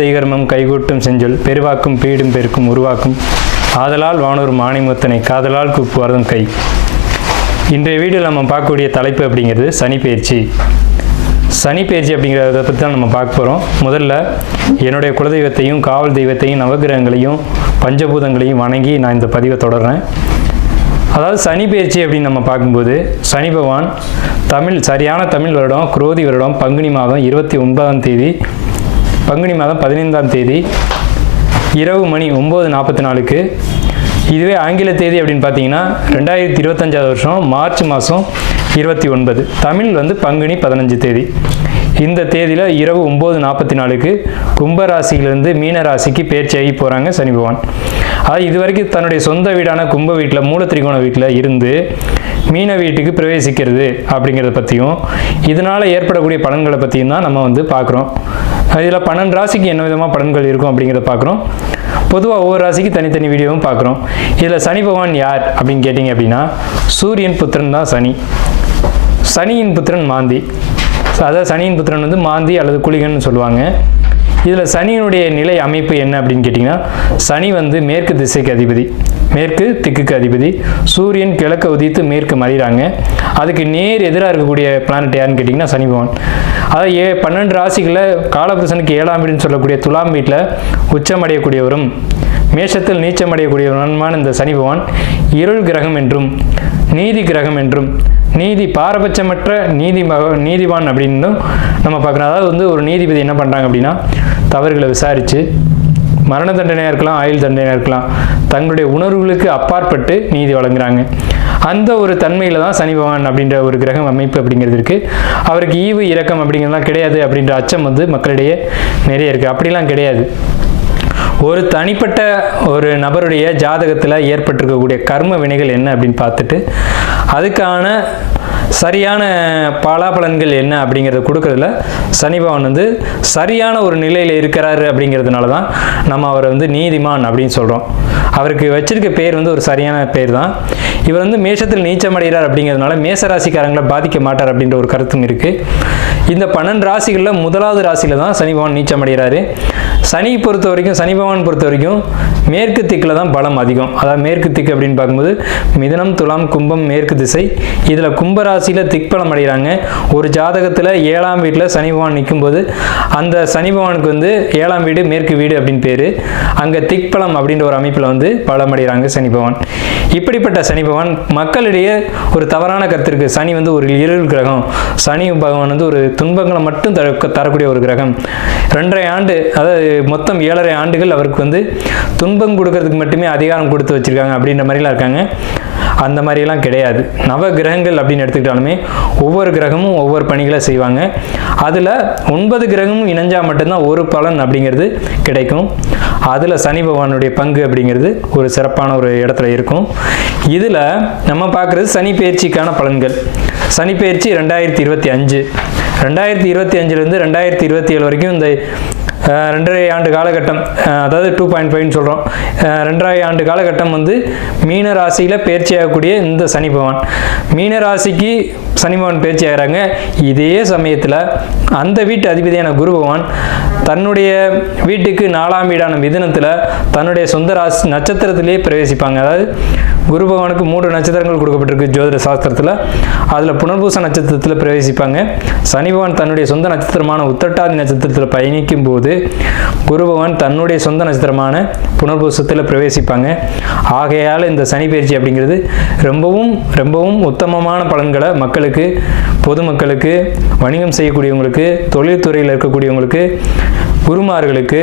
செய்கர்மம் கைகூட்டும் செஞ்சொல் பெருவாக்கும் பீடும் பெருக்கும் உருவாக்கும் ஆதலால் வானூர் மாணிமுத்தனை காதலால் கூப்புவார்தம் கை. இன்றைய வீடியோவில் நம்ம பார்க்கக்கூடிய தலைப்பு அப்படிங்கிறது சனிப்பெயர்ச்சி. சனிப்பெயர்ச்சி அப்படிங்கிறத பற்றி தான் நம்ம பார்க்க போகிறோம். முதல்ல என்னுடைய குலதெய்வத்தையும் காவல் தெய்வத்தையும் நவகிரகங்களையும் பஞ்சபூதங்களையும் வணங்கி நான் இந்த பதிவை தொடர்றேன். அதாவது சனிப்பெயர்ச்சி அப்படின்னு நம்ம பார்க்கும்போது சனி பகவான் சரியான தமிழ் வருடம் குரோதி வருடம் பங்குனி மாதம் 29ஆம் தேதி பங்குனி மாதம் 15ஆம் தேதி இரவு மணி 9:44 இதுவே ஆங்கில தேதி அப்படின்னு பார்த்தீங்கன்னா 2025 வருஷம் மார்ச் மாதம் 29, தமிழ் பங்குனி 15 தேதி. இந்த தேதியில் இரவு 9:44 கும்பராசியிலிருந்து மீன ராசிக்கு பெயர்ச்சியாகி போகிறாங்க சனி பகவான். அது இதுவரைக்கும் தன்னுடைய சொந்த வீடான கும்ப வீட்டில் மூலத்திரிகோண வீட்டில் இருந்து மீன வீட்டுக்கு பிரவேசிக்கிறது அப்படிங்கிறத பற்றியும் இதனால் ஏற்படக்கூடிய பலன்களை பற்றியும் தான் நம்ம பார்க்குறோம். இதில் 12 ராசிக்கு என்ன விதமாக பலன்கள் இருக்கும் அப்படிங்கிறத பார்க்குறோம். பொதுவாக ஒவ்வொரு ராசிக்கு தனித்தனி வீடியோவும் பார்க்குறோம். இதில் சனி பகவான் யார் அப்படின்னு கேட்டிங்க அப்படின்னா சூரியன் புத்திரன் தான் சனி. சனியின் புத்திரன் மாந்தி. அதாவது சனியின் புத்திரன் மாந்தி அல்லது குளிகன்னு சொல்லுவாங்க. இதில் சனியினுடைய நிலை அமைப்பு என்ன அப்படின்னு கேட்டிங்கன்னா சனி மேற்கு திசைக்கு அதிபதி, மேற்கு திக்குக்கு அதிபதி. சூரியன் கிழக்க உதித்து மேற்கு மறைகிறாங்க. அதுக்கு நேர் எதிராக இருக்கக்கூடிய பிளானட் யாருன்னு கேட்டிங்கன்னா சனி பகவான். அதாவது 12 ராசிகளில் காலபுருஷனுக்கு 7ஆம் வீடுன்னு சொல்லக்கூடிய துலாம் வீட்டில் உச்சமடையக்கூடியவரும் மேஷத்தில் நீச்சமடையக்கூடியவருமான இந்த சனி பகவான் இருள் கிரகம் என்றும் நீதி கிரகம் என்றும் நீதி பாரபட்சமற்ற நீதிவான் அப்படின்னு நம்ம பார்க்குறோம். அதாவது ஒரு நீதிபதி என்ன பண்ணுறாங்க அப்படின்னா தவறுகளை விசாரித்து மரண தண்டனையாக இருக்கலாம், ஆயுள் தண்டனையாக இருக்கலாம், தங்களுடைய உணர்வுகளுக்கு அப்பாற்பட்டு நீதி வழங்குறாங்க. அந்த ஒரு தன்மையில் தான் சனி பகவான் அப்படின்ற ஒரு கிரகம் அமைப்பு அப்படிங்கிறது இருக்குது. அவருக்கு ஈவு இரக்கம் அப்படிங்கிறதுலாம் கிடையாது அப்படின்ற அச்சம் மக்களிடையே நிறைய இருக்குது. அப்படிலாம் கிடையாது. ஒரு தனிப்பட்ட ஒரு நபருடைய ஜாதகத்தில் ஏற்பட்டிருக்கக்கூடிய கர்ம வினைகள் என்ன அப்படின்னு பார்த்துட்டு அதுக்கான சரியான பலாபலன்கள் என்ன அப்படிங்கிறத கொடுக்கறதுல சனி பகவான் சரியான ஒரு நிலையில் இருக்கிறாரு அப்படிங்கிறதுனால தான் நம்ம அவரை நீதிமான் அப்படின்னு சொல்கிறோம். அவருக்கு வச்சிருக்க பேர் ஒரு சரியான பேர் தான். இவர் மேஷத்தில் நீச்சமடைகிறார் அப்படிங்கிறதுனால மேசராசிக்காரங்களை பாதிக்க மாட்டார் அப்படின்ற ஒரு கருத்தும் இருக்குது. இந்த 12 ராசிகளில் முதலாவது ராசியில் தான் சனி பகவான் நீச்சமடைகிறாரு. சனி பகவான் பொறுத்த வரைக்கும் மேற்கு திக்கில் தான் பலம் அதிகம். அதாவது மேற்கு திக்கு அப்படின்னு பார்க்கும்போது மிதுனம் துலாம் கும்பம் மேற்கு திசை. இதில் கும்பராசியில் திக்பலம் அடைகிறாங்க. ஒரு ஜாதகத்தில் 7ஆம் வீட்டில் சனி பகவான் நிற்கும்போது அந்த சனி பகவானுக்கு 7ஆம் வீடு மேற்கு வீடு அப்படின்னு பேர். அங்கே திக்பலம் அப்படின்ற ஒரு அமைப்பில் பலம் அடைகிறாங்க சனி பகவான். இப்படிப்பட்ட சனி பகவான் மக்களிடையே ஒரு தவறான கருத்து இருக்குது. சனி ஒரு இருள் கிரகம், சனி பகவான் ஒரு துன்பங்களை மட்டும் தரக்கூடிய ஒரு கிரகம். 2.5 ஆண்டு, அதாவது மொத்தம் 7.5 ஆண்டுகள் அவருக்கு துன்பம் கொடுக்கறதுக்கு மட்டுமே அதிகாரம் கொடுத்து வச்சிருக்காங்க அப்படின்ற மாதிரிலாம் இருக்காங்க. அந்த மாதிரிலாம் கிடையாது. நவ கிரகங்கள் அப்படின்னு எடுத்துக்கிட்டாலுமே ஒவ்வொரு கிரகமும் ஒவ்வொரு பணிகளை செய்வாங்க. அதில் 9 கிரகமும் இணைஞ்சால் மட்டும்தான் ஒரு பலன் அப்படிங்கிறது கிடைக்கும். அதில் சனி பகவானுடைய பங்கு அப்படிங்கிறது ஒரு சிறப்பான ஒரு இடத்துல இருக்கும். இதில் நம்ம பார்க்குறது சனி பெயர்ச்சிக்கான பலன்கள். சனி பெயர்ச்சி 2025, 2025லேருந்து 2027 வரைக்கும் இந்த 2.5 ஆண்டு காலகட்டம், அதாவது 2.5 சொல்கிறோம். 2.5 ஆண்டு காலகட்டம் மீன ராசியில் பயிற்சி ஆகக்கூடிய இந்த சனி பகவான் மீன ராசிக்கு சனி பகவான் பயிற்சி ஆகிறாங்க. இதே சமயத்தில் அந்த வீட்டு அதிபதியான குரு பகவான் தன்னுடைய வீட்டுக்கு 4ஆம் வீடான மிதுனத்தில் தன்னுடைய சொந்த ராசி நட்சத்திரத்திலேயே பிரவேசிப்பாங்க. அதாவது குரு பகவானுக்கு 3 நட்சத்திரங்கள் கொடுக்கப்பட்டிருக்கு ஜோதிட சாஸ்திரத்தில். அதில் புனர்பூச நட்சத்திரத்தில் பிரவேசிப்பாங்க. சனி பகவான் தன்னுடைய சொந்த நட்சத்திரமான உத்திரட்டாதி நட்சத்திரத்தில் பயணிக்கும் போது குரு பகவான் தன்னுடைய சொந்த நட்சத்திரமான புனர்பூசத்தில் பிரவேசிப்பாங்க. ஆகையால் இந்த சனி பெயர்ச்சி அப்படிங்கிறது ரொம்பவும் ரொம்பவும் உத்தமமான பலன்களை மக்களுக்கு, பொதுமக்களுக்கு, வணிகம் செய்யக்கூடியவங்களுக்கு, தொழில்துறையில் இருக்கக்கூடியவங்களுக்கு, குருமார்களுக்கு,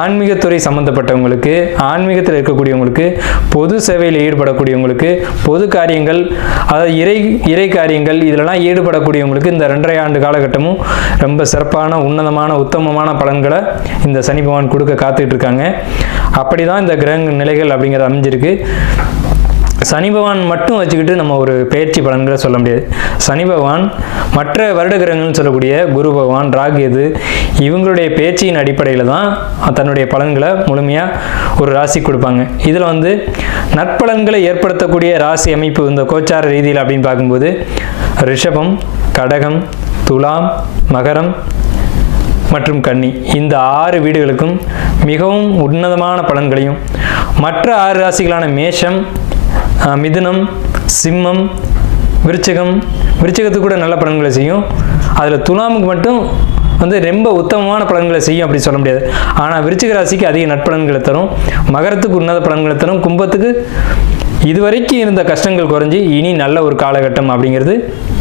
ஆன்மீகத்துறை சம்பந்தப்பட்டவங்களுக்கு, ஆன்மீகத்தில் இருக்கக்கூடியவங்களுக்கு, பொது சேவையில் ஈடுபடக்கூடியவங்களுக்கு, பொது காரியங்கள், அதாவது இறை காரியங்கள் இதிலெல்லாம் ஈடுபடக்கூடியவங்களுக்கு இந்த 2.5 ஆண்டு காலகட்டமும் ரொம்ப சிறப்பான உன்னதமான உத்தமமான பலன்களை இந்த சனி பகவான் கொடுக்க காத்துக்கிட்டு இருக்காங்க. அப்படி தான் இந்த கிரக நிலைகள் அப்படிங்கிறது அமைஞ்சிருக்கு. சனி பகவான் மட்டும் வச்சுக்கிட்டு நம்ம ஒரு பெயர்ச்சி பலன்களை சொல்ல முடியாது. சனி பகவான் மற்ற வருட கிரகங்கள்னு சொல்லக்கூடிய குரு பகவான், ராகு, கேது இவங்களுடைய பெயர்ச்சியின் அடிப்படையில் தான் தன்னுடைய பலன்களை முழுமையாக ஒரு ராசி கொடுப்பாங்க. இதில் நற்பலன்களை ஏற்படுத்தக்கூடிய ராசி அமைப்பு இந்த கோச்சார ரீதியில் அப்படின்னு பார்க்கும்போது ரிஷபம், கடகம், துலாம், மகரம், மற்றும் கன்னி இந்த 6 வீடுகளுக்கும் மிகவும் உன்னதமான பலன்களையும், மற்ற 6 ராசிகளான மேஷம், மிதுனம், சிம்மம், விருச்சிகத்துக்கு கூட நல்ல பலன்களை செய்யும். அதில் துலாமுக்கு மட்டும் ரொம்ப உத்தமமான பலன்களை செய்யும் அப்படி சொல்ல முடியாது. ஆனால் விருச்சிக ராசிக்கு அதிக நட்பலன்களை தரும், மகரத்துக்கு உன்னத பலன்களை தரும், கும்பத்துக்கு இதுவரைக்கும் இருந்த கஷ்டங்கள் குறைஞ்சி இனி நல்ல ஒரு காலகட்டம் அப்படிங்கிறது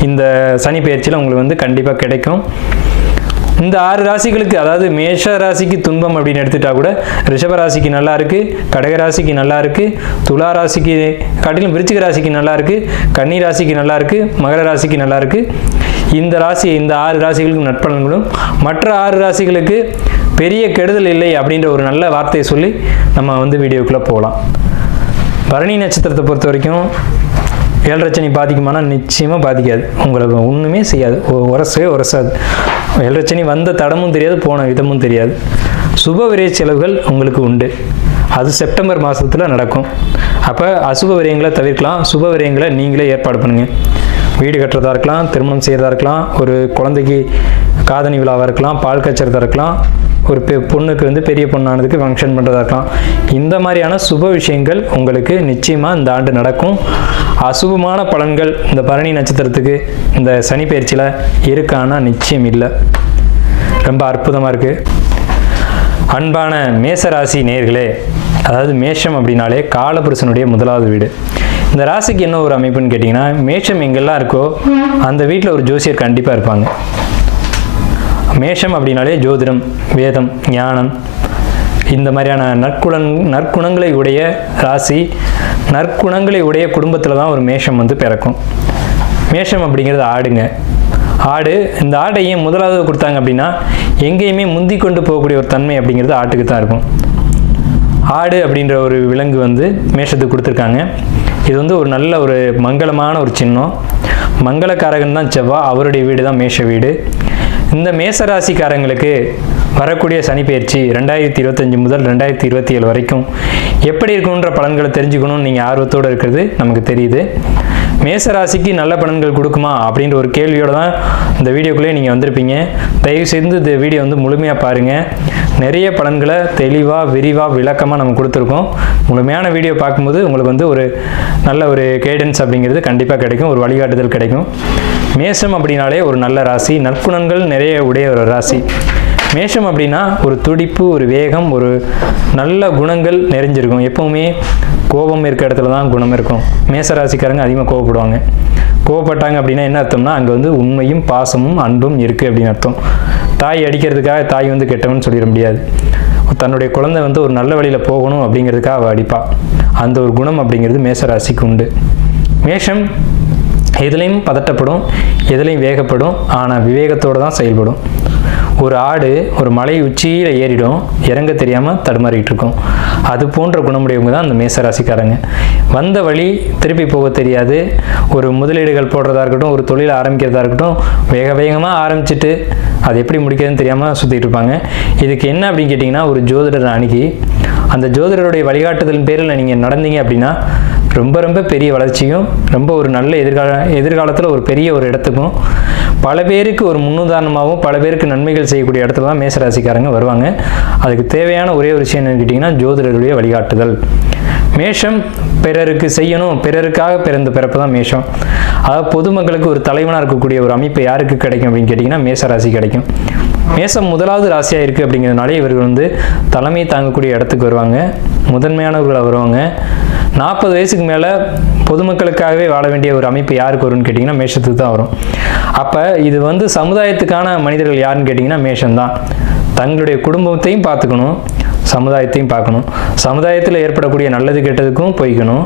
இந்த சனி பெயர்ச்சியில் உங்களுக்கு கண்டிப்பாக கிடைக்கும். இந்த 6 ராசிகளுக்கு, அதாவது மேஷ ராசிக்கு துன்பம் அப்படின்னு எடுத்துட்டா கூட ரிஷப ராசிக்கு நல்லா இருக்கு, கடக ராசிக்கு நல்லா இருக்கு, துலா ராசிக்கு காட்டிலும் விருச்சிக ராசிக்கு நல்லா இருக்கு, கன்னி ராசிக்கு நல்லா இருக்கு, மகர ராசிக்கு நல்லா இருக்கு. இந்த 6 ராசிகளுக்கு நட்பலன்களும், மற்ற 6 ராசிகளுக்கு பெரிய கெடுதல் இல்லை அப்படின்ற ஒரு நல்ல வார்த்தையை சொல்லி நம்ம வீடியோக்குள்ளே போகலாம். பரணி நட்சத்திரத்தை பொறுத்த வரைக்கும் 7 சனி பாதிக்குமானா நிச்சயமாக பாதிக்காது. உங்களுக்கு ஒன்றுமே செய்யாது, உரசாது. 7 சனி வந்த தடமும் தெரியாது, போன விதமும் தெரியாது. சுப விரய செலவுகள் உங்களுக்கு உண்டு, அது செப்டம்பர் மாதத்தில் நடக்கும். அப்போ அசுப விரயங்களை தவிர்க்கலாம், சுப விரயங்களை நீங்களே ஏற்பாடு பண்ணுங்கள். வீடு கட்டுறதா இருக்கலாம், திருமணம் செய்கிறதா இருக்கலாம், ஒரு குழந்தைக்கு காதணி விழாவாக இருக்கலாம், பால் கச்சறதா இருக்கலாம், ஒரு பொண்ணுக்கு பெரிய பொண்ணானதுக்கு ஃபங்க்ஷன் பண்ணுறதா இருக்கலாம். இந்த மாதிரியான சுப விஷயங்கள் உங்களுக்கு நிச்சயமாக இந்த ஆண்டு நடக்கும். அசுபமான பலன்கள் இந்த பரணி நட்சத்திரத்துக்கு இந்த சனி பயிற்சியில் இருக்கானா நிச்சயம் இல்லை. ரொம்ப அற்புதமாக இருக்குது. அன்பான மேசராசி நேயர்களே, அதாவது மேஷம் அப்படின்னாலே காலபுருஷனுடைய முதலாவது வீடு. இந்த ராசிக்கு என்ன ஒரு அமைப்புன்னு கேட்டிங்கன்னா, மேஷம் எங்கெல்லாம் இருக்கோ அந்த வீட்டில் ஒரு ஜோசியர் கண்டிப்பாக இருப்பாங்க. மேஷம் அப்படின்னாலே ஜோதிடம், வேதம், ஞானம், இந்த மாதிரியான நற்குணங்களை உடைய ராசி, நற்குணங்களை உடைய குடும்பத்தில் தான் ஒரு மேஷம் பிறக்கும். மேஷம் அப்படிங்கிறது ஆடுங்க. ஆடு, இந்த ஆட்டை ஏன் முதலாவது கொடுத்தாங்க அப்படின்னா, எங்கேயுமே முந்தி கொண்டு போகக்கூடிய ஒரு தன்மை அப்படிங்கிறது ஆட்டுக்கு தான் இருக்கும். ஆடு அப்படின்ற ஒரு விலங்கு மேஷத்துக்கு கொடுத்துருக்காங்க. இது ஒரு நல்ல ஒரு மங்களமான ஒரு சின்னம். மங்களக்காரகன் தான் செவ்வாய், அவருடைய வீடு தான் மேஷ வீடு. இந்த மேசராசிக்காரங்களுக்கு வரக்கூடிய சனி பெயர்ச்சி 2025 முதல் 2027 வரைக்கும் எப்படி இருக்குன்ற பலன்களை தெரிஞ்சுக்கணும்னு நீங்கள் ஆர்வத்தோடு இருக்கிறது நமக்கு தெரியுது. மேசராசிக்கு நல்ல பலன்கள் கொடுக்குமா அப்படின்ற ஒரு கேள்வியோடு தான் இந்த வீடியோக்குள்ளே நீங்கள் வந்திருப்பீங்க. தயவு செய்து இந்த வீடியோ முழுமையாக பாருங்கள். நிறைய பலன்களை தெளிவாக, விரிவாக, விளக்கமாக நம்ம கொடுத்துருக்கோம். முழுமையான வீடியோ பார்க்கும்போது உங்களுக்கு ஒரு நல்ல ஒரு கைடன்ஸ் அப்படிங்கிறது கண்டிப்பாக கிடைக்கும், ஒரு வழிகாட்டுதல் கிடைக்கும். மேஷம் அப்படின்னாலே ஒரு நல்ல ராசி, நற்குணங்கள் நிறைய உடைய ஒரு ராசி. மேஷம் அப்படின்னா ஒரு துடிப்பு, ஒரு வேகம், ஒரு நல்ல குணங்கள் நிறைஞ்சிருக்கும். எப்பவுமே கோபம் இருக்க இடத்துல தான் குணம் இருக்கும். மேசராசிக்காரங்க அதிகமாக கோவப்படுவாங்க. கோவப்பட்டாங்க அப்படின்னா என்ன அர்த்தம்னா, அங்கே உண்மையும் பாசமும் அன்பும் இருக்குது அப்படின்னு அர்த்தம். தாய் அடிக்கிறதுக்காக தாய் கெட்டவன்னு சொல்லிட முடியாது. தன்னுடைய குழந்தை ஒரு நல்ல வழியில் போகணும் அப்படிங்கிறதுக்காக அவள் அடிப்பா. அந்த ஒரு குணம் அப்படிங்கிறது மேசராசிக்கு உண்டு. மேஷம் எதுலையும் பதட்டப்படும், எதுலையும் வேகப்படும், ஆனால் விவேகத்தோடு தான் செயல்படும். ஒரு ஆடு ஒரு மலை உச்சியில் ஏறிடும், இறங்க தெரியாமல் தடுமாறிட்டு இருக்கும். அது போன்ற குணமுடையவங்க தான் அந்த மேசராசிக்காரங்க. வந்த வழி திருப்பி போக தெரியாது. ஒரு முதலீடுகள் போடுறதா இருக்கட்டும், ஒரு தொழிலை ஆரம்பிக்கிறதா இருக்கட்டும், வேகமாக ஆரம்பிச்சுட்டு அது எப்படி முடிக்கிறதுன்னு தெரியாமல் சுற்றிட்டு இருப்பாங்க. இதுக்கு என்ன அப்படின்னு கேட்டிங்கன்னா, ஒரு ஜோதிடர் அணுகி அந்த ஜோதிடருடைய வழிகாட்டுதலின் பேரில் நீங்கள் நடந்தீங்க அப்படின்னா ரொம்ப ரொம்ப பெரிய வளர்ச்சியும், ரொம்ப ஒரு நல்ல எதிர்காலத்தில் ஒரு பெரிய ஒரு இடத்துக்கும், பல பேருக்கு ஒரு முன்னுதாரணமாகவும் பல பேருக்கு நன்மைகள் செய்யக்கூடிய இடத்துல தான் மேசராசிக்காரங்க வருவாங்க. அதுக்கு தேவையான ஒரே ஒரு விஷயம் என்னன்னு கேட்டிங்கன்னா, ஜோதிடருடைய வழிகாட்டுதல். மேஷம் பிறருக்கு செய்யணும், பிறருக்காக பிறந்த பிறப்பு தான் மேஷம். அதாவது பொதுமக்களுக்கு ஒரு தலைவனாக இருக்கக்கூடிய ஒரு அமைப்பு யாருக்கு கிடைக்கும் அப்படின்னு கேட்டிங்கன்னா, மேசராசி கிடைக்கும். மேசம் முதலாவது ராசியாக இருக்குது அப்படிங்கிறதுனால இவர்கள் தலைமை தாங்கக்கூடிய இடத்துக்கு வருவாங்க, முதன்மையானவர்களாக வருவாங்க. 40 வயசுக்கு மேலே பொதுமக்களுக்காகவே வாழ வேண்டிய ஒரு அமைப்பு யாருக்கு வரும்னு கேட்டிங்கன்னா மேஷத்துக்கு தான் வரும். அப்போ இது சமுதாயத்துக்கான மனிதர்கள் யாருன்னு கேட்டிங்கன்னா மேஷம்தான். தங்களுடைய குடும்பத்தையும் பார்த்துக்கணும், சமுதாயத்தையும் பார்க்கணும். சமுதாயத்தில் ஏற்படக்கூடிய நல்லது கெட்டதுக்கும் போய்க்கணும்,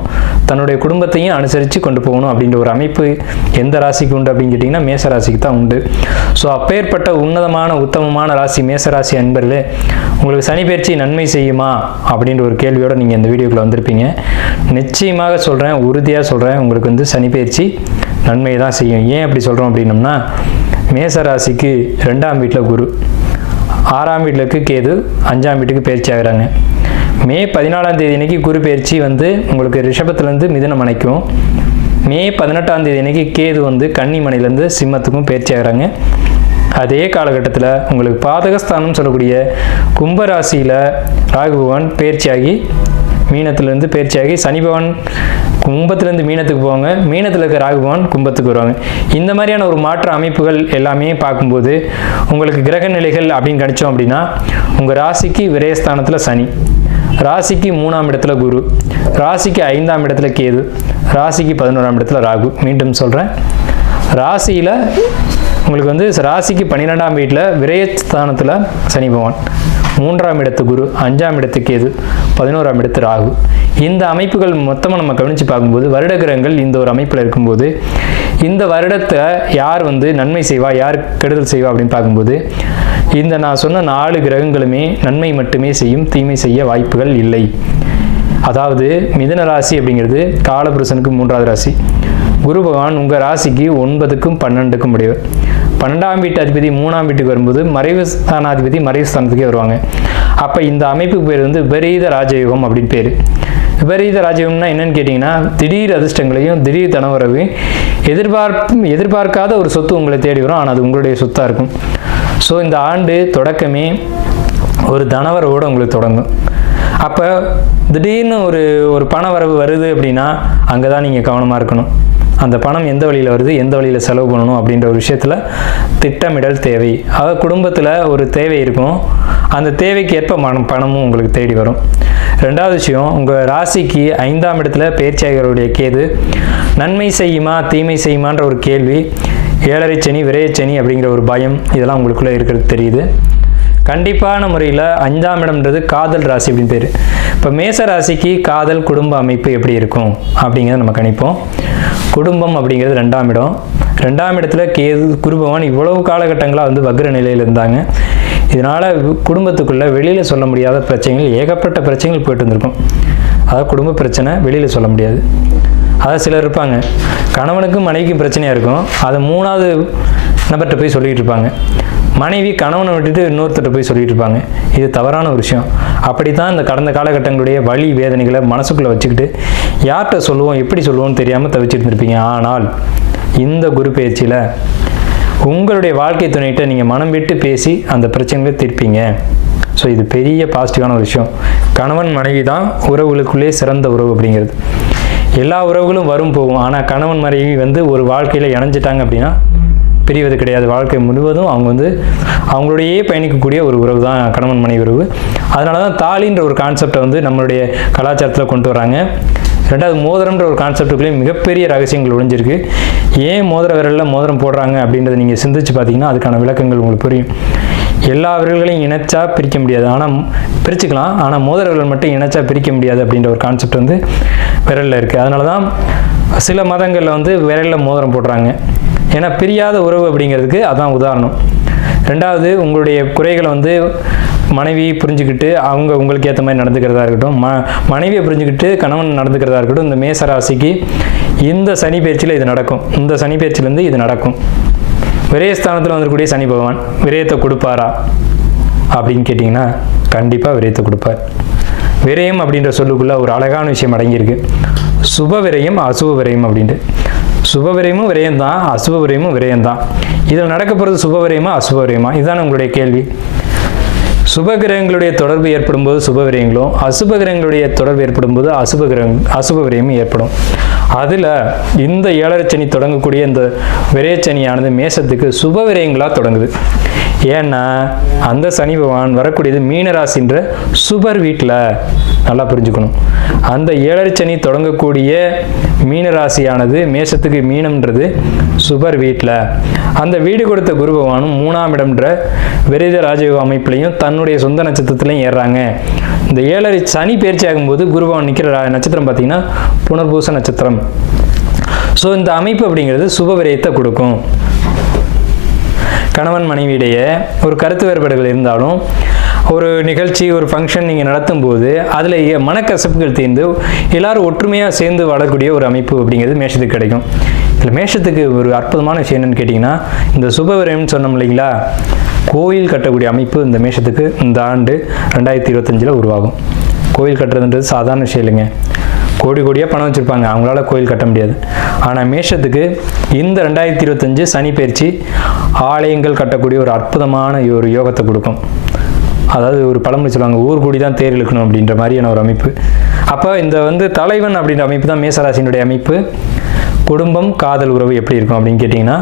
தன்னுடைய குடும்பத்தையும் அனுசரித்து கொண்டு போகணும் அப்படின்ற ஒரு அமைப்பு எந்த ராசிக்கு உண்டு அப்படின்னு கேட்டிங்கன்னா மேச ராசிக்கு தான் உண்டு. ஸோ அப்பேற்பட்ட உன்னதமான உத்தமமான ராசி மேசராசி அன்பர்களே, உங்களுக்கு சனி பெயர்ச்சி நன்மை செய்யுமா அப்படின்ற ஒரு கேள்வியோடு நீங்கள் இந்த வீடியோக்குள்ளே வந்திருப்பீங்க. நிச்சயமாக சொல்கிறேன், உறுதியாக சொல்கிறேன், உங்களுக்கு சனி பெயர்ச்சி நன்மை தான் செய்யும். ஏன் அப்படி சொல்கிறோம் அப்படின்னம்னா, மேசராசிக்கு 2ஆம் வீட்டில் குரு, 6ஆம் வீட்டுக்கு கேது, 5ஆம் வீட்டுக்கு பயிற்சி ஆகிறாங்க. மே 14ஆம் தேதி அன்னைக்கு குரு பயிற்சி உங்களுக்கு ரிஷபத்துலேருந்து மிதுனம் அணைக்கும். மே 18ஆம் தேதி அன்னைக்கு கேது கன்னி மனையிலேருந்து சிம்மத்துக்கும் பயிற்சி ஆகிறாங்க. அதே காலகட்டத்தில் உங்களுக்கு பாதகஸ்தானம் சொல்லக்கூடிய கும்பராசியில் ராகு பகவான் பயிற்சியாகி மீனத்திலேருந்து பயிற்சியாகி சனி பகவான் கும்பத்திலேருந்து மீனத்துக்கு போவாங்க, மீனத்தில் இருக்க ராகு பகவான் கும்பத்துக்கு வருவாங்க. இந்த மாதிரியான ஒரு மாற்ற அமைப்புகள் எல்லாமே பார்க்கும்போது உங்களுக்கு கிரக நிலைகள் அப்படின்னு கணிச்சோம் அப்படின்னா உங்கள் ராசிக்கு விரயஸ்தானத்தில் சனி, ராசிக்கு 3ஆம் இடத்துல குரு, ராசிக்கு 5ஆம் இடத்துல கேது, ராசிக்கு 11ஆம் இடத்துல ராகு. மீண்டும் சொல்கிறேன், ராசியில் உங்களுக்கு வந்து ராசிக்கு 12ஆம் வீட்டில் விரயஸ்தானத்தில் சனி பகவான், 3ஆம் இடத்து குரு, 5ஆம் இடத்து கேது, 11ஆம் இடத்து ராகு. இந்த அமைப்புகள் மொத்தமாக நம்ம கவனித்து பார்க்கும்போது வருட கிரகங்கள் இந்த ஒரு அமைப்பில் இருக்கும்போது இந்த வருடத்தை யார் வந்து நன்மை செய்வா யார் கெடுதல் செய்வா அப்படின்னு பார்க்கும்போது இந்த நான் சொன்ன 4 கிரகங்களுமே நன்மை மட்டுமே செய்யும், தீமை செய்ய வாய்ப்புகள் இல்லை. அதாவது மிதுன ராசி அப்படிங்கிறது காலபுருஷனுக்கு 3ஆவது ராசி. குரு பகவான் உங்கள் ராசிக்கு 9க்கும் 12க்கும் உடையவர். 12ஆம் வீட்டு அதிபதி 3ஆம் வீட்டுக்கு வரும்போது மறைவு ஸ்தானாதிபதி மறைவு ஸ்தானத்துக்கே வருவாங்க. அப்போ இந்த அமைப்புக்கு பேர் வந்து விபரீத ராஜயோகம் அப்படின்னு பேர். விபரீத ராஜயோகம்னா என்னன்னு கேட்டிங்கன்னா திடீர் அதிர்ஷ்டங்களையும் திடீர் தனவரவையும் எதிர்பார்க்காத ஒரு சொத்து உங்களை தேடி வரும், ஆனால் அது உங்களுடைய சொத்தாக இருக்கும். ஸோ இந்த ஆண்டு தொடக்கமே ஒரு தனவரவோடு உங்களுக்கு தொடங்கும். அப்போ திடீர்னு ஒரு பண வரவு வருது அப்படின்னா அங்கே தான் நீங்கள் கவனமாக இருக்கணும். அந்த பணம் எந்த வழியில் வருது, எந்த வழியில் செலவு பண்ணணும் அப்படின்ற ஒரு விஷயத்தில் திட்டமிடல் தேவை. அதாவது குடும்பத்தில் ஒரு தேவை இருக்கும், அந்த தேவைக்கு ஏற்ப பணமும் உங்களுக்கு தேடி வரும். 2வது விஷயம், உங்கள் ராசிக்கு 5ஆம் இடத்துல பயிற்சியாளருடைய கேது நன்மை செய்யுமா தீமை செய்யுமான்ற ஒரு கேள்வி, 7.5 சனி விரயச்சனி அப்படிங்கிற ஒரு பயம் இதெல்லாம் உங்களுக்குள்ளே இருக்கிறது தெரியுது. கண்டிப்பான முறையில் 5ஆம் இடம்ன்றது காதல் ராசி அப்படின்னு பேர். இப்போ மேச ராசிக்கு காதல் குடும்ப அமைப்பு எப்படி இருக்கும் அப்படிங்கிறத நம்ம கணிப்போம். குடும்பம் அப்படிங்கிறது 2ஆம் இடம். 2ஆம் இடத்துல கேது குரு பகவான் இவ்வளவு காலகட்டங்களாக வந்து வக்ர நிலையில் இருந்தாங்க. இதனால் குடும்பத்துக்குள்ளே வெளியில் சொல்ல முடியாத பிரச்சனைகள், ஏகப்பட்ட பிரச்சனைகள் போயிட்டு இருந்திருக்கும். அதாவது குடும்ப பிரச்சனை வெளியில் சொல்ல முடியாது. அதாவது சிலர் இருப்பாங்க, கணவனுக்கும் மனைவிக்கும் பிரச்சனையாக இருக்கும், அதை 3வது நபர்கிட்ட போய் சொல்லிகிட்டு இருப்பாங்க. மனைவி கணவனை விட்டுட்டு இன்னொருத்தர் போய் சொல்லிட்டு இருப்பாங்க. இது தவறான ஒரு விஷயம். அப்படி தான் இந்த கடந்த காலகட்டங்களுடைய வலி வேதனைகளை மனசுக்குள்ளே வச்சுக்கிட்டு யார்கிட்ட சொல்லுவோம் எப்படி சொல்லுவோம்னு தெரியாமல் தவிச்சிட்டு இருந்திருப்பீங்க. ஆனால் இந்த குரு பயிற்சியில் உங்களுடைய வாழ்க்கை துணைகிட்ட நீங்கள் மனம் விட்டு பேசி அந்த பிரச்சனைகளை தீர்ப்பீங்க. ஸோ இது பெரிய பாசிட்டிவான ஒரு விஷயம். கணவன் மனைவி தான் உறவுகளுக்குள்ளே சிறந்த உறவு அப்படிங்கிறது. எல்லா உறவுகளும் வரும் போகும், ஆனால் கணவன் மனைவி வந்து ஒரு வாழ்க்கையில் இணைஞ்சிட்டாங்க அப்படின்னா பிரிவது கிடையாது. வாழ்க்கை முழுவதும் அவங்க வந்து அவங்களோடையே பயணிக்கக்கூடிய ஒரு உறவு தான் கணவன் மனைவி உறவு. அதனால தான் தாலின்ற ஒரு கான்செப்டை வந்து நம்மளுடைய கலாச்சாரத்தில் கொண்டு வராங்க. 2வது மோதிரம்ன்ற ஒரு கான்செப்டுக்குள்ளேயும் மிகப்பெரிய ரகசியங்கள் ஒழிஞ்சிருக்கு. ஏன் மோதிர விரலில் மோதிரம் போடுறாங்க அப்படின்றத நீங்கள் சிந்திச்சு பார்த்தீங்கன்னா அதுக்கான விளக்கங்கள் உங்களுக்கு புரியும். எல்லா விரல்களையும் இணைச்சா பிரிக்க முடியாது, ஆனால் பிரிச்சுக்கலாம், ஆனால் மோதிர விரல் மட்டும் இணைச்சா பிரிக்க முடியாது அப்படின்ற ஒரு கான்செப்ட் வந்து விரலில் இருக்குது. அதனால தான் சில மதங்களில் வந்து விரலில் மோதிரம் போடுறாங்க. ஏன்னா பிரியாத உறவு அப்படிங்கிறதுக்கு அதான் உதாரணம். 2வது உங்களுடைய குறைகளை வந்து மனைவி புரிஞ்சுக்கிட்டு அவங்க உங்களுக்கு ஏற்ற மாதிரி நடந்துக்கிறதா இருக்கட்டும், மனைவியை புரிஞ்சுக்கிட்டு கணவன் நடந்துக்கிறதா இருக்கட்டும். இந்த மேச ராசிக்கு இந்த சனி பயிற்சியில் இது நடக்கும். இந்த சனி பயிற்சியிலேருந்து இது நடக்கும். விரயஸ்தானத்தில் வந்துக்கூடிய சனி பகவான் விரயத்தை கொடுப்பாரா அப்படின்னு கேட்டிங்கன்னா கண்டிப்பாக விரயத்தை கொடுப்பார். விரயம் அப்படின்ற சொல்லுக்குள்ளே ஒரு அழகான விஷயம் அடங்கியிருக்கு. சுப விரயம் அசுப விரயம் அப்படின்ட்டு. சுப விரயமும் விரயம் தான், அசுப விரயமும் விரயம் தான். இதில் நடக்க போகிறது சுப விரயமா அசுப விரயமா, இதுதான் உங்களுடைய கேள்வி. சுப கிரகங்களுடைய தொடர்பு ஏற்படும் போது சுப விரயங்களும், அசுப கிரகங்களுடைய தொடர்பு ஏற்படும் போது அசுப விரயமும் ஏற்படும். அதில் இந்த 7.5 சனி தொடங்கக்கூடிய இந்த விரயச்சனியானது மேசத்துக்கு சுப விரயங்களாக தொடங்குது. ஏன்னா அந்த சனி பகவான் வரக்கூடியது மீனராசின்ற சுபர் வீட்டில். நல்லா புரிஞ்சுக்கணும், அந்த 7.5 சனி தொடங்கக்கூடிய மீனராசியானது மேசத்துக்கு மீனம்ன்றது சுபர் வீட்டில். அந்த வீடு கொடுத்த குரு பகவானும் 3ஆம் இடம்ன்ற விரீத ராஜயோக அமைப்புலையும் தன்னுடைய சொந்த நட்சத்திரத்திலையும் ஏறுறாங்க. இந்த 7.5 சனி பயிற்சி ஆகும்போது குரு பகவான் நிற்கிற நட்சத்திரம் பார்த்தீங்கன்னா புனர்பூச நட்சத்திரம். ஸோ இந்த அமைப்பு அப்படிங்கிறது சுப விரயத்தை கொடுக்கும். கணவன் மனைவியிடையே ஒரு கருத்து வேறுபாடுகள் இருந்தாலும் ஒரு நிகழ்ச்சி ஒரு ஃபங்க்ஷன் நீங்கள் நடத்தும் போது அதில் மனக்கசப்புகள் தீர்ந்து எல்லாரும் ஒற்றுமையாக சேர்ந்து வாழக்கூடிய ஒரு அமைப்பு அப்படிங்கிறது மேஷத்துக்கு கிடைக்கும். இதில் மேஷத்துக்கு ஒரு அற்புதமான விஷயம் என்னென்னு கேட்டிங்கன்னா, இந்த சுபவிரயம்னு சொன்னோம் இல்லைங்களா, கோயில் கட்டக்கூடிய அமைப்பு இந்த மேஷத்துக்கு இந்த ஆண்டு 2025 உருவாகும். கோயில் கட்டுறதுன்றது சாதாரண விஷயம் இல்லைங்க. கோடி கோடியாக பணம் வச்சுருப்பாங்க, அவங்களால கோயில் கட்ட முடியாது. ஆனால் மேஷத்துக்கு இந்த 2025 சனி பயிற்சி ஆலயங்கள் கட்டக்கூடிய ஒரு அற்புதமான ஒரு யோகத்தை கொடுக்கும். அதாவது ஒரு பழமொழி சொல்லுவாங்க, ஊர் கூடி தான் தேர் இழுக்கணும் அப்படின்ற மாதிரியான ஒரு அமைப்பு. அப்போ இந்த தலைவன் அப்படின்ற அமைப்பு தான் மேசராசினுடைய அமைப்பு. குடும்பம் காதல் உறவு எப்படி இருக்கும் அப்படின்னு கேட்டிங்கன்னா,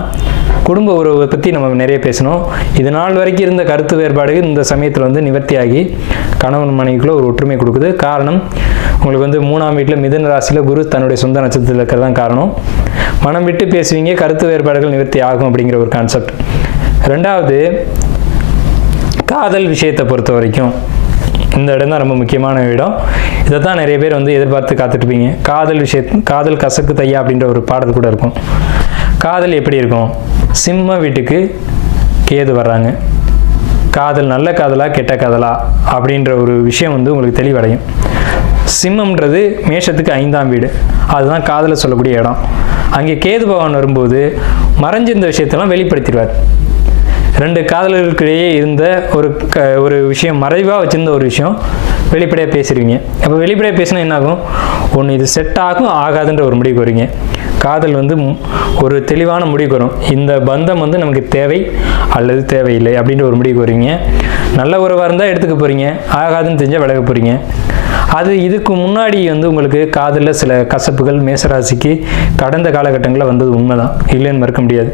குடும்ப உறவை பற்றி நம்ம நிறைய பேசணும். இது நாள் வரைக்கும் இருந்த கருத்து வேறுபாடு இந்த சமயத்தில் நிவர்த்தியாகி கணவன் மனைவிக்குள்ள ஒரு ஒற்றுமை கொடுக்குது. காரணம், உங்களுக்கு 3ஆம் வீட்டில் மிதுன ராசியில் குரு தன்னுடைய சொந்த நட்சத்திரத்தில் இருக்கிறது தான் காரணம். மனம் விட்டு பேசுவீங்க, கருத்து வேறுபாடுகள் நிவர்த்தி ஆகும் அப்படிங்கிற ஒரு கான்செப்ட். ரெண்டாவது, காதல் விஷயத்தை பொறுத்த வரைக்கும் இந்த இடம் தான் ரொம்ப முக்கியமான இடம். இதை தான் நிறைய பேர் எதிர்பார்த்து காத்துட்ருப்பீங்க. காதல் கசக்கு தையா அப்படின்ற ஒரு பாடல் கூட இருக்கும். காதல் எப்படி இருக்கும்? சிம்ம வீட்டுக்கு கேது வர்றாங்க. காதல் நல்ல காதலா கெட்ட காதலா அப்படின்ற ஒரு விஷயம் உங்களுக்கு தெளிவடையும். சிம்மம்ன்றது மேஷத்துக்கு 5ஆம் வீடு, அதுதான் காதலை சொல்லக்கூடிய இடம். அங்கே கேது பகவான் வரும்போது மறைஞ்சிருந்த விஷயத்தெல்லாம் வெளிப்படுத்திடுவார். 2 காதலர்களுக்கிடையே இருந்த ஒரு விஷயம், மறைவாக வச்சுருந்த ஒரு விஷயம் வெளிப்படையாக பேசுறீங்க. அப்போ வெளிப்படையாக பேசினா என்னாகும்? ஒன்று இது செட் ஆகும் ஆகாதுன்ற ஒரு முடிவுக்கு வருவீங்க. காதல் ஒரு தெளிவான முடிவுக்கு வரும். இந்த பந்தம் நமக்கு தேவை அல்லது தேவையில்லை அப்படின்ற ஒரு முடிவுக்கு வருவீங்க. நல்ல உறவாக இருந்தால் எடுத்துக்க போகிறீங்க, ஆகாதுன்னு தெரிஞ்சால் விலக போகிறீங்க. அது இதுக்கு முன்னாடி உங்களுக்கு காதலில் சில கசப்புகள் மேசராசிக்கு கடந்த காலகட்டங்களில் வந்தது உண்மைதான், இல்லைன்னு மறுக்க முடியாது.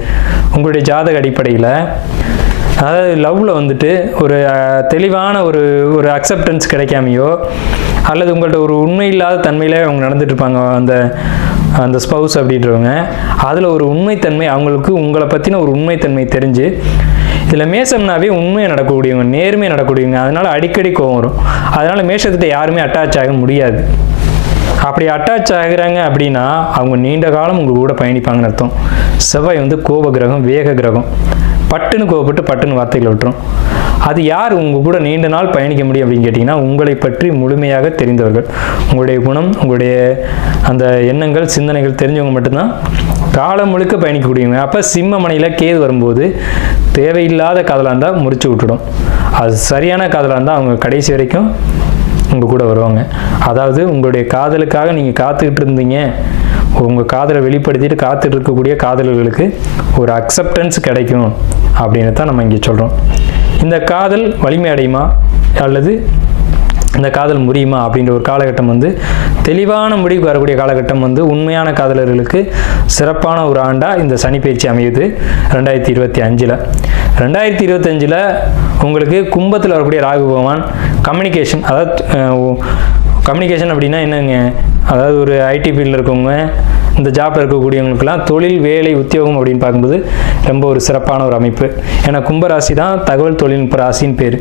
உங்களுடைய ஜாதக அடிப்படையில் அதாவது லவ்வில் ஒரு தெளிவான ஒரு அக்செப்டன்ஸ் கிடைக்காமையோ அல்லது உங்கள்கிட்ட ஒரு உண்மை இல்லாத தன்மையிலே அவங்க நடந்துட்டு இருப்பாங்க. அந்த ஸ்பவுஸ் அப்படின்றவங்க அதில் ஒரு உண்மைத்தன்மை, அவங்களுக்கு உங்களை பற்றின ஒரு உண்மைத்தன்மை தெரிஞ்சு, இதில் மேசம்னாவே உண்மையை நடக்கக்கூடியவங்க, நேர்மையை நடக்கக்கூடியவங்க. அதனால் அடிக்கடி கோவம் வரும். அதனால் மேஷத்திட்ட யாருமே அட்டாச் ஆக முடியாது. அப்படி அட்டாச் ஆகுறாங்க அப்படின்னா அவங்க நீண்ட காலம் உங்கள் கூட பயணிப்பாங்கன்னு அர்த்தம். செவ்வாய் கோப கிரகம், வேக கிரகம். பட்டுன்னு கோவப்பட்டு பட்டுன்னு வார்த்தைகளை விட்டுரும். அது யார் உங்கள் கூட நீண்ட நாள் பயணிக்க முடியும் அப்படின்னு கேட்டிங்கன்னா, உங்களை பற்றி முழுமையாக தெரிந்தவர்கள், உங்களுடைய குணம், உங்களுடைய அந்த எண்ணங்கள், சிந்தனைகள் தெரிஞ்சவங்க மட்டும்தான் காலம் முழுக்க பயணிக்கக்கூடியவங்க. அப்போ சிம்ம மனையில் கேது வரும்போது தேவையில்லாத காதலாக இருந்தால் முறிச்சு விட்டுடும். அது சரியான காதலாக இருந்தால் அவங்க கடைசி வரைக்கும் உங்கள் கூட வருவாங்க. அதாவது உங்களுடைய காதலுக்காக நீங்கள் காத்துக்கிட்டு இருந்தீங்க, உங்கள் காதலை வெளிப்படுத்திட்டு காத்துட்டு இருக்கக்கூடிய காதலர்களுக்கு ஒரு அக்செப்டன்ஸ் கிடைக்கும் அப்படின்னு தான் நம்ம இங்கே சொல்கிறோம். இந்த காதல் வலிமை அடையுமா அல்லது இந்த காதல் முறியுமா அப்படின்ற ஒரு காலகட்டம் தெளிவான முடிவுக்கு வரக்கூடிய காலகட்டம் உண்மையான காதலர்களுக்கு சிறப்பான ஒரு ஆண்டாக இந்த சனி பயிற்சி அமையுது 2025. 2025 உங்களுக்கு கும்பத்தில் வரக்கூடிய ராகு பகவான் கம்யூனிகேஷன், அதாவது கம்யூனிகேஷன் அப்படின்னா என்னங்க, அதாவது ஒரு ஐடி ஃபீல்டில் இருக்கவங்க, இந்த ஜாப்பில் இருக்கக்கூடியவங்களுக்கெல்லாம் தொழில், வேலை, உத்தியோகம் அப்படின்னு பார்க்கும்போது ரொம்ப ஒரு சிறப்பான ஒரு அமைப்பு. ஏன்னா கும்பராசி தான் தகவல் தொழில்நுட்ப ராசின்னு பேர்.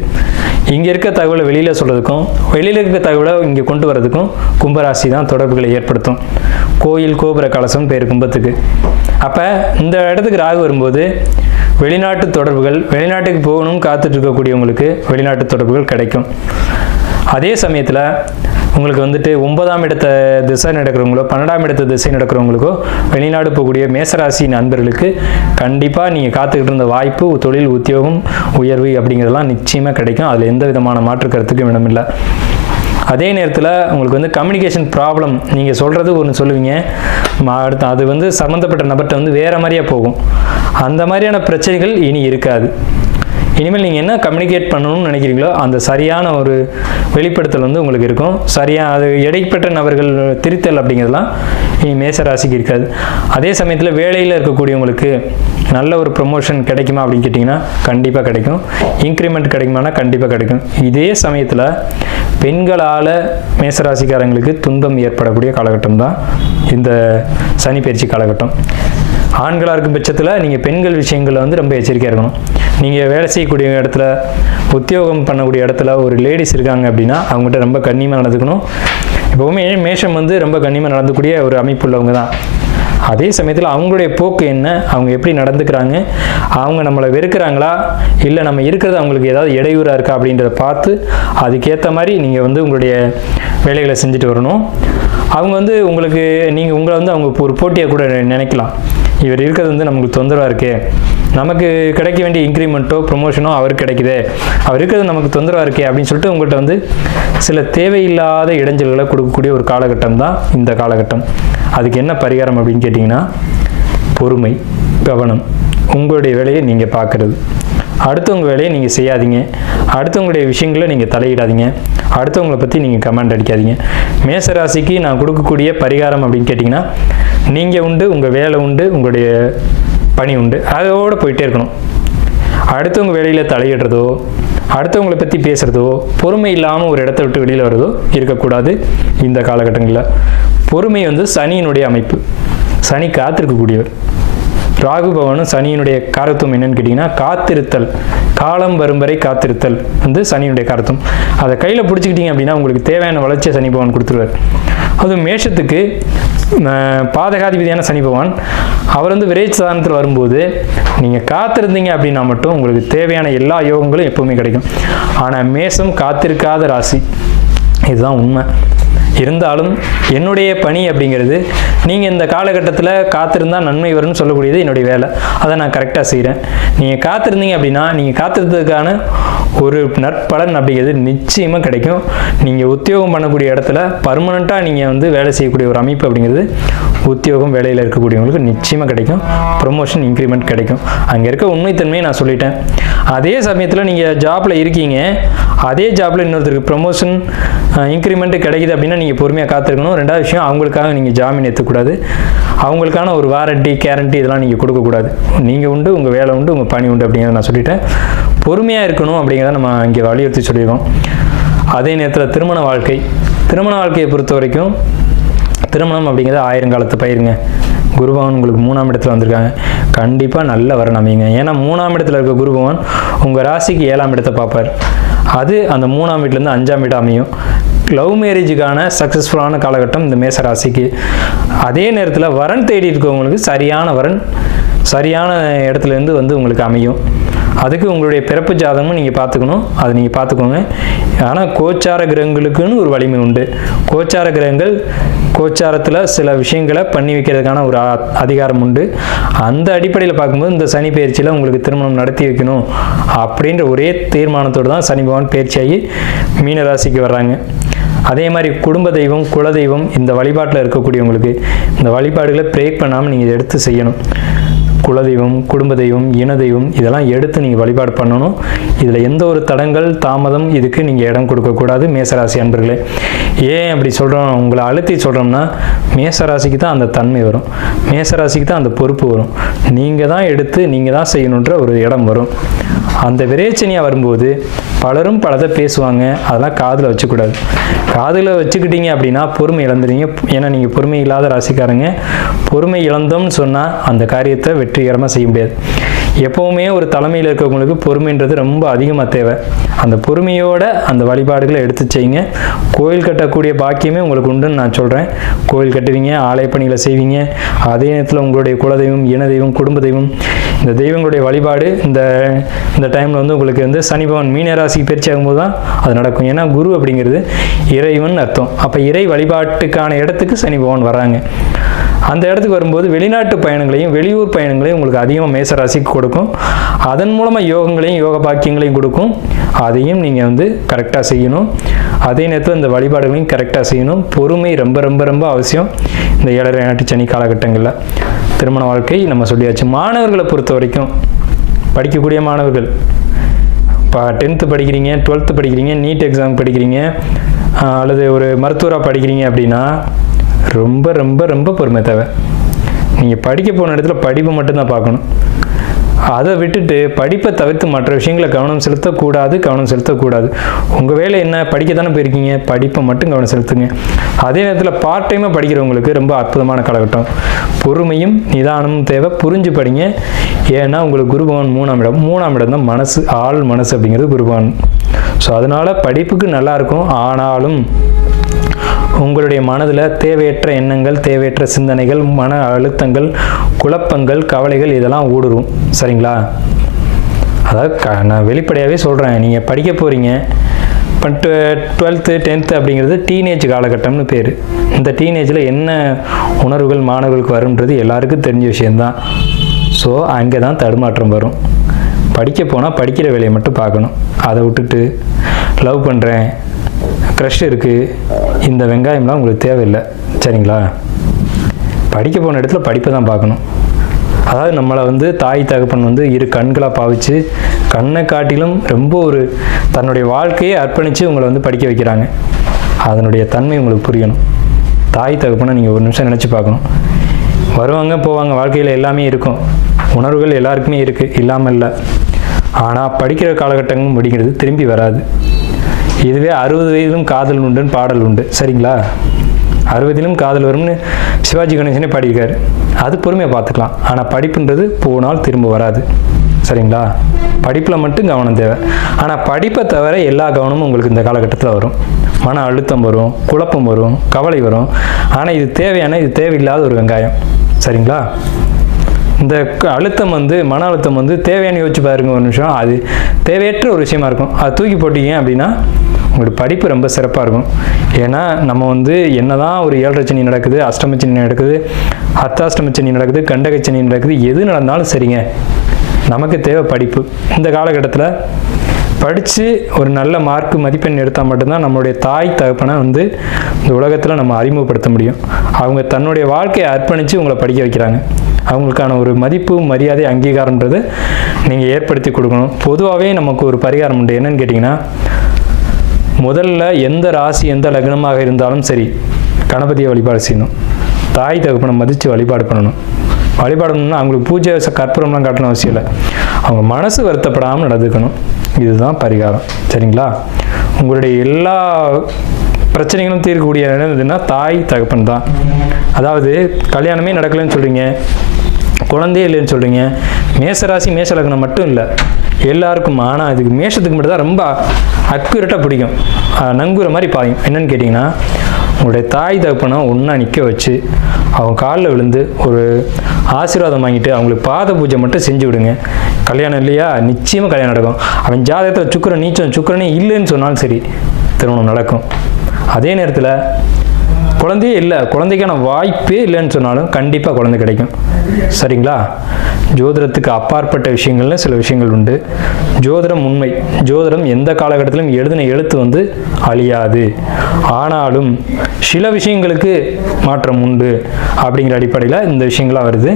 இங்கே இருக்க தகவலை வெளியில் சொல்கிறதுக்கும் வெளியில் இருக்க தகவலை இங்கே கொண்டு வரதுக்கும் கும்பராசி தான் தொடர்புகளை ஏற்படுத்தும். கோயில் கோபுர கலசம் பேர் கும்பத்துக்கு. அப்போ இந்த இடத்துக்கு ராகு வரும்போது வெளிநாட்டு தொடர்புகள், வெளிநாட்டுக்கு போகணும் காத்துட்டு இருக்கக்கூடியவங்களுக்கு வெளிநாட்டு தொடர்புகள் கிடைக்கும். அதே சமயத்தில் உங்களுக்கு 9ஆம் இடத்த திசை நடக்கிறவங்களோ 12ஆம் இடத்த திசை நடக்கிறவங்களுக்கோ வெளிநாடு போகக்கூடிய மேசராசி நண்பர்களுக்கு கண்டிப்பாக நீங்கள் காத்துக்கிட்டு இருந்த வாய்ப்பு, தொழில், உத்தியோகம், உயர்வு அப்படிங்கிறதெல்லாம் நிச்சயமாக கிடைக்கும். அதில் எந்த விதமான மாற்று கருத்துக்கும் இடமில்லை. அதே நேரத்தில் உங்களுக்கு கம்யூனிகேஷன் ப்ராப்ளம், நீங்கள் சொல்கிறது ஒன்று சொல்லுவீங்க, அடுத்து அது சம்மந்தப்பட்ட நபர்கிட்ட வேறு மாதிரியாக போகும். அந்த மாதிரியான பிரச்சனைகள் இனி இருக்காது. இனிமேல் நீங்கள் என்ன கம்யூனிகேட் பண்ணணும்னு நினைக்கிறீங்களோ அந்த சரியான ஒரு வெளிப்படுத்தல் உங்களுக்கு இருக்கும். சரியாக அது இடைப்பட்ட நபர்கள் திரித்தல் அப்படிங்கிறதுலாம் இனி மேசராசிக்கு இருக்காது. அதே சமயத்தில் வேலையில் இருக்கக்கூடியவங்களுக்கு நல்ல ஒரு ப்ரொமோஷன் கிடைக்குமா அப்படின்னு கேட்டிங்கன்னா கண்டிப்பாக கிடைக்கும். இன்க்ரிமெண்ட் கிடைக்குமானா கண்டிப்பாக கிடைக்கும். இதே சமயத்தில் பெண்களால் மேசராசிக்காரங்களுக்கு துன்பம் ஏற்படக்கூடிய காலகட்டம் தான் இந்த சனி பயிற்சி காலகட்டம். ஆண்களாக இருக்கும் பட்சத்தில் நீங்கள் பெண்கள் விஷயங்களில் ரொம்ப எச்சரிக்கையாக இருக்கணும். நீங்கள் வேலை செய்யக்கூடிய இடத்துல, உத்தியோகம் பண்ணக்கூடிய இடத்துல ஒரு லேடிஸ் இருக்காங்க அப்படின்னா அவங்ககிட்ட ரொம்ப கண்ணியமாக நடந்துக்கணும். எப்போவுமே மேஷம் ரொம்ப கண்ணியமாக நடந்துக்கூடிய ஒரு அமைப்பு உள்ளவங்க தான். அதே சமயத்தில் அவங்களுடைய போக்கு என்ன, அவங்க எப்படி நடந்துக்கிறாங்க, அவங்க நம்மளை வெறுக்கிறாங்களா இல்லை நம்ம இருக்கிறது அவங்களுக்கு ஏதாவது இடையூறாக இருக்கா அப்படின்றத பார்த்து அதுக்கேற்ற மாதிரி நீங்கள் உங்களுடைய வேலைகளை செஞ்சுட்டு வரணும். அவங்க உங்களுக்கு நீங்கள் உங்களை அவங்க ஒரு போட்டியாக கூட நினைக்கலாம். இவர் இருக்கிறது வந்து நமக்கு தொந்தரவாக இருக்கே, நமக்கு கிடைக்க வேண்டிய இன்க்ரிமெண்ட்டோ ப்ரொமோஷனோ அவருக்கு கிடைக்குது, அவர் இருக்கிறது நமக்கு தொந்தரவாக இருக்கே அப்படின்னு சொல்லிட்டு உங்கள்கிட்ட வந்து சில தேவையில்லாத இடைஞ்சல்களை கொடுக்கக்கூடிய ஒரு காலகட்டம் தான் இந்த காலகட்டம். அதுக்கு என்ன பரிகாரம் அப்படின்னு கேட்டிங்கன்னா, பொறுமை, கவனம், உங்களுடைய வேலையை நீங்கள் பார்க்குறது, அடுத்தவங்க வேலையை நீங்கள் செய்யாதீங்க, அடுத்தவங்களுடைய விஷயங்களை நீங்கள் தலையிடாதீங்க, அடுத்தவங்களை பற்றி நீங்கள் கமெண்ட் அடிக்காதீங்க. மேசராசிக்கு நான் கொடுக்கக்கூடிய பரிகாரம் அப்படின்னு கேட்டிங்கன்னா, நீங்கள் உண்டு, உங்கள் வேலை உண்டு, உங்களுடைய பணி உண்டு, அதோடு போயிட்டே இருக்கணும். அடுத்தவங்க வேலையில் தலையிடுறதோ, அடுத்தவங்களை பற்றி பேசுகிறதோ, பொறுமை இல்லாமல் ஒரு இடத்த விட்டு வெளியில் வர்றதோ இருக்கக்கூடாது இந்த காலகட்டங்களில். பொறுமை வந்து சனியினுடைய அமைப்பு. சனி காத்திருக்கக்கூடியவர். ராகு பகவானும் சனியினுடைய காரத்துவம் என்னன்னு கேட்டிங்கன்னா, காத்திருத்தல், காலம் வரும் வரை காத்திருத்தல் வந்து சனியினுடைய காரத்துவம். அதை கையில் பிடிச்சிக்கிட்டீங்க அப்படின்னா உங்களுக்கு தேவையான வளர்ச்சியை சனி பகவான் கொடுத்துருவார். அதுவும் மேஷத்துக்கு பாதகாதிபதியான சனி பகவான் அவர் வந்து விரைச்சு சாதனத்தில் வரும்போது நீங்கள் காத்திருந்தீங்க அப்படின்னா மட்டும் உங்களுக்கு தேவையான எல்லா யோகங்களும் எப்பவுமே கிடைக்கும். ஆனால் மேஷம் காத்திருக்காத ராசி, இதுதான் உண்மை. இருந்தாலும் என்னுடைய பணி அப்படிங்கிறது, நீங்கள் இந்த காலகட்டத்தில் காத்திருந்தால் நன்மை வரும்னு சொல்லக்கூடியது என்னுடைய வேலை. அதை நான் கரெக்டாக செய்கிறேன். நீங்கள் காத்திருந்தீங்க அப்படின்னா நீங்கள் காத்திருந்ததுக்கான ஒரு நற்பலன் அப்படிங்கிறது நிச்சயமாக கிடைக்கும். நீங்கள் உத்தியோகம் பண்ணக்கூடிய இடத்துல பர்மனெண்ட்டாக நீங்கள் வந்து வேலை செய்யக்கூடிய ஒரு அமைப்பு அப்படிங்கிறது உத்தியோகம் வேலையில் இருக்கக்கூடியவங்களுக்கு நிச்சயமாக கிடைக்கும். ப்ரொமோஷன், இன்க்ரிமெண்ட் கிடைக்கும். அங்கே இருக்க உண்மைத்தன்மையை நான் சொல்லிட்டேன். அதே சமயத்தில் நீங்கள் ஜாப்பில் இருக்கீங்க, அதே ஜாப்பில் இன்னொருத்தருக்கு ப்ரொமோஷன், இன்க்ரிமெண்ட்டு கிடைக்குது அப்படின்னா நீங்கள் பொறுமையாக காத்திருக்கணும். ரெண்டாவது விஷயம், அவங்களுக்காக நீங்கள் ஜாமீன் ஏற்றக்கூடாது. அவங்களுக்கான ஒரு வாரண்டி, கேரண்டி இதெல்லாம் நீங்கள் கொடுக்கக்கூடாது. நீங்கள் உண்டு, உங்கள் வேலை உண்டு, உங்கள் பணி உண்டு அப்படிங்கிறத நான் சொல்லிட்டேன். பொறுமையாக இருக்கணும் அப்படிங்கிறத நம்ம இங்கே வலியுறுத்தி சொல்லியிருக்கோம். அதே நேரத்தில் திருமண வாழ்க்கையை பொறுத்த வரைக்கும், திருமணம் அப்படிங்கிறது ஆயிரங்காலத்து பயிருங்க. குருபகவான் உங்களுக்கு 3ஆம் இடத்துல வந்திருக்காங்க. கண்டிப்பாக நல்ல வரன் அமையுங்க. ஏன்னா 3ஆம் இடத்துல இருக்க குருபகவான் உங்கள் ராசிக்கு 7ஆம் இடத்தை பார்ப்பார். அது அந்த 3ஆம் வீட்டிலேருந்து 5ஆம் வீடு அமையும். லவ் மேரேஜுக்கான சக்ஸஸ்ஃபுல்லான காலகட்டம் இந்த மேச ராசிக்கு. அதே நேரத்தில் வரன் தேடி இருக்கவங்களுக்கு சரியான வரன் சரியான இடத்துலேருந்து வந்து உங்களுக்கு அமையும். அதுக்கு உங்களுடைய பிறப்பு ஜாதகமும் நீங்கள் பார்த்துக்கணும். அதை நீங்கள் பார்த்துக்கோங்க. ஆனால் கோச்சார கிரகங்களுக்குன்னு ஒரு வலிமை உண்டு. கோச்சார கிரகங்கள் கோச்சாரத்தில் சில விஷயங்களை பண்ணி வைக்கிறதுக்கான ஒரு அதிகாரம் உண்டு. அந்த அடிப்படையில் பார்க்கும்போது இந்த சனி பயிற்சியில் உங்களுக்கு திருமணம் நடத்தி வைக்கணும் அப்படின்ற ஒரே தீர்மானத்தோடு தான் சனி பகவான் பயிற்சியாகி மீன ராசிக்கு வர்றாங்க. அதே மாதிரி குடும்ப தெய்வம், குலதெய்வம், இந்த வழிபாட்டில் இருக்கக்கூடியவங்களுக்கு இந்த வழிபாடுகளை பிரேக் பண்ணாமல் நீங்கள் எடுத்து செய்யணும். குலதெய்வம், குடும்ப தெய்வம், இன தெய்வம் இதெல்லாம் எடுத்து நீங்கள் வழிபாடு பண்ணணும். இதில் எந்த ஒரு தடங்கள், தாமதம் இதுக்கு நீங்கள் இடம் கொடுக்கக்கூடாது மேசராசி அன்பர்களே. ஏன் அப்படி சொல்கிறோம், உங்களை அழுத்தி சொல்கிறோம்னா, மேசராசிக்கு தான் அந்த தன்மை வரும், மேசராசிக்கு தான் அந்த பொறுப்பு வரும். நீங்கள் தான் எடுத்து நீங்கள் தான் செய்யணுன்ற ஒரு இடம் வரும். அந்த விரேச்சனியாக வரும்போது பலரும் பலதை பேசுவாங்க, அதெல்லாம் காதில் வச்சுக்கூடாது. காதில் வச்சுக்கிட்டீங்க அப்படின்னா பொறுமை இழந்துடுவீங்க. ஏன்னா நீங்கள் பொறுமை இல்லாத ராசிக்காரங்க. பொறுமை இழந்தோம்னு சொன்னால் அந்த காரியத்தை வெற்றிகரமாக செய்ய முடியாது. எப்போவுமே ஒரு தலைமையில் இருக்கவங்களுக்கு பொறுமைன்றது ரொம்ப அதிகமாக தேவை. அந்த பொறுமையோட அந்த வழிபாடுகளை எடுத்து செய்யுங்க. கோயில் கட்டக்கூடிய பாக்கியமே உங்களுக்கு உண்டுன்னு நான் சொல்கிறேன். கோயில் கட்டுவீங்க, ஆலய பணிகளை செய்வீங்க. அதே நேரத்தில் உங்களுடைய குலதெய்வம், இன தெய்வம், குடும்ப தெய்வம், இந்த தெய்வங்களுடைய வழிபாடு இந்த டைமில் வந்து உங்களுக்கு வந்து சனி பகவான் மீன ராசிக்கு பயிற்சி ஆகும்போது தான் அது நடக்கும். ஏன்னா குரு அப்படிங்கிறது இறைவன் அர்த்தம். அப்போ இறை வழிபாட்டுக்கான இடத்துக்கு சனி பகவான் வர்றாங்க. அந்த இடத்துக்கு வரும்போது வெளிநாட்டு பயணங்களையும் வெளியூர் பயணங்களையும் உங்களுக்கு அதிகமாக மேசராசிக்கு கொடுக்கும். அதன் மூலமாக யோகங்களையும் யோக பாக்கியங்களையும் கொடுக்கும். அதையும் நீங்கள் வந்து கரெக்டாக செய்யணும். அதே நேரத்தில் இந்த வழிபாடுகளையும் கரெக்டாக செய்யணும். பொறுமை ரொம்ப ரொம்ப ரொம்ப அவசியம் இந்த 7.5 நாட்டு சனி காலகட்டங்களில். திருமண வாழ்க்கை நம்ம சொல்லியாச்சு. மாணவர்களை பொறுத்த வரைக்கும், படிக்கக்கூடிய மாணவர்கள், இப்போ 10th படிக்கிறீங்க, 12th படிக்கிறீங்க, நீட் எக்ஸாம் படிக்கிறீங்க, அல்லது ஒரு மருத்துவராக படிக்கிறீங்க அப்படின்னா ரொம்ப ரொம்ப ரொம்ப பொறுமை தேவை. நீங்கள் படிக்க போன இடத்துல படிப்பை மட்டும்தான் பார்க்கணும். அதை விட்டுட்டு படிப்பை தவிர்த்து மற்ற விஷயங்களை கவனம் செலுத்தக்கூடாது. உங்கள் வேலை என்ன, படிக்க தானே போயிருக்கீங்க, படிப்பை மட்டும் கவனம் செலுத்துங்க. அதே நேரத்தில் பார்ட் டைமாக படிக்கிறவங்களுக்கு ரொம்ப அற்புதமான காலகட்டம். பொறுமையும் நிதானமும் தேவை. புரிஞ்சு படிங்க. ஏன்னா உங்களுக்கு குருபகவான் 3ஆம் இடம் தான் மனசு, ஆள் மனசு அப்படிங்கிறது குருபகவான். ஸோ அதனால் படிப்புக்கு நல்லாயிருக்கும். ஆனாலும் உங்களுடைய மனதில் தேவையற்ற எண்ணங்கள், தேவையற்ற சிந்தனைகள், மன அழுத்தங்கள், குழப்பங்கள், கவலைகள் இதெல்லாம் ஊடுருவும். சரிங்களா? அதாவது நான் வெளிப்படையாகவே சொல்கிறேன், நீங்கள் படிக்க போகிறீங்க, இப்போ 12th 10th அப்படிங்கிறது டீனேஜ் காலகட்டம்னு பேர். இந்த டீனேஜில் என்ன உணர்வுகள் மாணவர்களுக்கு வரும்ன்றது எல்லாருக்கும் தெரிஞ்ச விஷயந்தான். ஸோ அங்கே தான் தடுமாற்றம் வரும். படிக்க போனால் படிக்கிற வேலையை மட்டும் பார்க்கணும். அதை விட்டுட்டு லவ் பண்ணுறேன், க்ரஷ் இருக்குது, இந்த வெங்காயம்லாம் உங்களுக்கு தேவையில்லை. சரிங்களா? படிக்க போன இடத்துல படிப்பை தான் பார்க்கணும். அதாவது நம்மளை தாய் தகப்பன் இரு கண்களாக பாவிச்சு கண்ணை காட்டிலும் ரொம்ப ஒரு தன்னுடைய வாழ்க்கையை அர்ப்பணித்து உங்களை படிக்க வைக்கிறாங்க. அதனுடைய தன்மை உங்களுக்கு புரியணும். தாய் தகப்பனை நீங்கள் ஒரு நிமிஷம் நினச்சி பார்க்கணும். வருவாங்க போவாங்க, வாழ்க்கையில் எல்லாமே இருக்கும், உணர்வுகள் எல்லாருக்குமே இருக்குது, இல்லாமல் இல்லை. ஆனால் படிக்கிற காலகட்டங்களும் முடிக்கிறது திரும்பி வராது. இதுவே 60 வயதிலும் காதல் உண்டுன்னு பாடல் உண்டு. சரிங்களா? 60 காதல் வரும்னு சிவாஜி கணேசனே பாடியிருக்காரு. அது பொறுமையாக பார்த்துக்கலாம். ஆனால் படிப்புன்றது போனால் திரும்ப வராது. சரிங்களா? படிப்பில் மட்டும் கவனம் தேவை. ஆனால் படிப்பை தவிர எல்லா கவனமும் உங்களுக்கு இந்த காலகட்டத்தில் வரும். மன அழுத்தம் வரும், குழப்பம் வரும், கவலை வரும். ஆனால் இது தேவையான, இது தேவையில்லாத ஒரு வெங்காயம். சரிங்களா? இந்த அழுத்தம் மன அழுத்தம் தேவையான யோசிச்சு பாருங்க ஒரு நிமிஷம். அது தேவையற்ற ஒரு விஷயமா இருக்கும். அது தூக்கி போட்டீங்க அப்படின்னா உங்களோட படிப்பு ரொம்ப சிறப்பாக இருக்கும். ஏன்னா நம்ம என்னதான் ஒரு 7.5 சனி நடக்குது, அஷ்டம சனி நடக்குது, அர்த்தாஷ்டம சனி நடக்குது, கண்டக சனி நடக்குது, எது நடந்தாலும் சரிங்க, நமக்கு தேவை படிப்பு. இந்த காலகட்டத்தில் படித்து ஒரு நல்ல மார்க் மதிப்பெண் எடுத்தால் மட்டும்தான் நம்மளுடைய தாய் தகப்பனை இந்த உலகத்தில் நம்ம அறிமுகப்படுத்த முடியும். அவங்க தன்னுடைய வாழ்க்கையை அர்ப்பணித்து உங்களை படிக்க வைக்கிறாங்க. அவங்களுக்கான ஒரு மதிப்பு, மரியாதை, அங்கீகாரம்ன்றது நீங்கள் ஏற்படுத்தி கொடுக்கணும். பொதுவாகவே நமக்கு ஒரு பரிகாரம் உண்டு. என்னன்னு கேட்டிங்கன்னா, முதல்ல எந்த ராசி எந்த லக்னமாக இருந்தாலும் சரி கணபதியை வழிபாடு செய்யணும். தாய் தகப்பனை மதித்து வழிபாடு பண்ணணும். வழிபாடு பண்ணணும்னா அவங்களுக்கு பூஜை கற்பூரம்லாம் காட்டணும் அவசியம் இல்லை. அவங்க மனசு வருத்தப்படாமல் நடந்துக்கணும். இதுதான் பரிகாரம். சரிங்களா? உங்களுடைய எல்லா பிரச்சனைகளும் தீர்க்கக்கூடிய என்னதுன்னா தாய் தகப்பன் தான். அதாவது கல்யாணமே நடக்கலைன்னு சொல்கிறீங்க, குழந்தையே இல்லைன்னு சொல்கிறீங்க. மேசராசி மேச லக்னம் மட்டும் இல்லை, எல்லாருக்கும். ஆனால் அதுக்கு மேஷத்துக்கு மட்டும் தான் ரொம்ப அக்யூரேட்டாக பிடிக்கும், நங்குற மாதிரி பாயும். என்னன்னு கேட்டிங்கன்னா, உங்களுடைய தாய் தகப்பனை ஒன்றா நிற்க வச்சு அவங்க காலில் விழுந்து ஒரு ஆசீர்வாதம் வாங்கிட்டு அவங்களுக்கு பாத பூஜை மட்டும் செஞ்சு விடுங்க. கல்யாணம் இல்லையா, நிச்சயமாக கல்யாணம் நடக்கும். அவன் ஜாதகத்தில் சுக்கிரன் நீச்சம், சுக்கிரனே இல்லைன்னு சொன்னாலும் சரி திருமணம் நடக்கும். அதே நேரத்தில் குழந்தையே இல்லை, குழந்தைக்கான வாய்ப்பே இல்லைன்னு சொன்னாலும் கண்டிப்பாக குழந்தை கிடைக்கும். சரிங்களா? ஜோதிடத்துக்கு அப்பாற்பட்ட விஷயங்கள்னு சில விஷயங்கள் உண்டு. ஜோதிடம் உண்மை. ஜோதிடம் எந்த காலகட்டத்திலும் எழுதின எழுத்து அழியாது. ஆனாலும் சில விஷயங்களுக்கு மாற்றம் உண்டு அப்படிங்கிற அடிப்படையில் இந்த விஷயங்களாக வருது.